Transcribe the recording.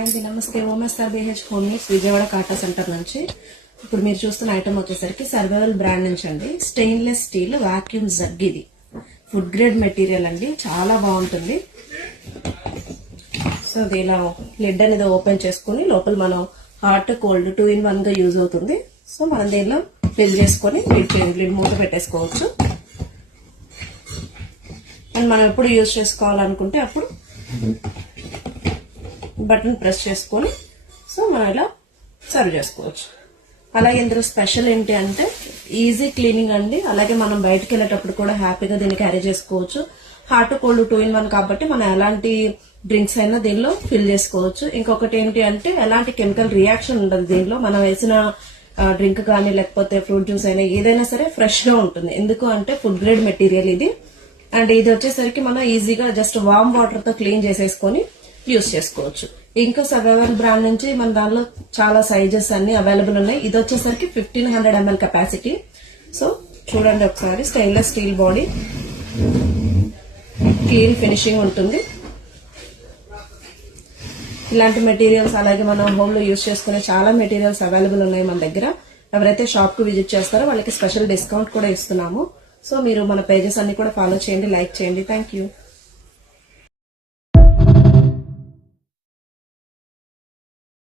Hi అండి, నమస్తే. ఓఎస్ఆర్బిహెచ్ home needs Vijayawada కాటా centre నుంచి ఇప్పుడు మీరు చూస్తున్న ఐటమ్ వచ్చేసరికి సర్వైవల్ బ్రాండ్ నుంచి అండి. Stainless steel vacuum jug. ఇది ఫుడ్ గ్రేడ్ మెటీరియల్ అండి, చాలా బాగుంటుంది. సో ఇది ఇలా లిడ్ అనేది ఓపెన్ చేసుకుని లోపల మనం హాట్ కోల్డ్ 2 in 1 గా యూజ్ అవుతుంది. సో మనం దీనిలో ఫిల్ చేసుకొని లిడ్ మూత పెట్టేసుకోవచ్చు. అండ్ మనం ఎప్పుడు యూజ్ చేసుకోవాలనుకుంటే అప్పుడు బటన్ ప్రెస్ చేసుకొని సో మనం ఇలా సర్వ్ చేసుకోవచ్చు. అలాగే ఇందులో స్పెషల్ ఏంటి అంటే ఈజీ క్లీనింగ్ అండి. అలాగే మనం బయటకు వెళ్ళేటప్పుడు కూడా హ్యాపీగా దీన్ని క్యారీ చేసుకోవచ్చు. హాట్ కోల్డ్ 2 in 1 కాబట్టి మనం ఎలాంటి డ్రింక్స్ అయినా దీనిలో ఫిల్ చేసుకోవచ్చు. ఇంకొకటి ఏంటి అంటే ఎలాంటి కెమికల్ రియాక్షన్ ఉండదు దీనిలో. మనం వేసిన డ్రింక్ కానీ లేకపోతే ఫ్రూట్ జ్యూస్ అయినా ఏదైనా సరే ఫ్రెష్ గా ఉంటుంది. ఎందుకు అంటే ఫుడ్ గ్రేడ్ మెటీరియల్ ఇది. అండ్ ఇది వచ్చేసరికి మనం ఈజీగా జస్ట్ వామ్ వాటర్ తో క్లీన్ చేసేసుకొని యూజ్ చేసుకోవచ్చు. ఇంకా సర్వైవల్ బ్రాండ్ నుంచి మన దానిలో చాలా సైజెస్ అన్ని అవైలబుల్ ఉన్నాయి. ఇది వచ్చేసరికి 1500 ml కెపాసిటీ. సో చూడండి ఒకసారి, stainless steel body, clean finishing ఉంటుంది. ఇలాంటి మెటీరియల్స్ అలాగే మనం హోమ్ లో యూజ్ చేసుకునే చాలా మెటీరియల్స్ అవైలబుల్ ఉన్నాయి మన దగ్గర. ఎవరైతే షాప్ కు విజిట్ చేస్తారో వాళ్ళకి స్పెషల్ డిస్కౌంట్ కూడా ఇస్తున్నాము. సో మీరు మన పేజెస్ అన్ని కూడా ఫాలో చేయండి, లైక్ చేయండి. Thank you.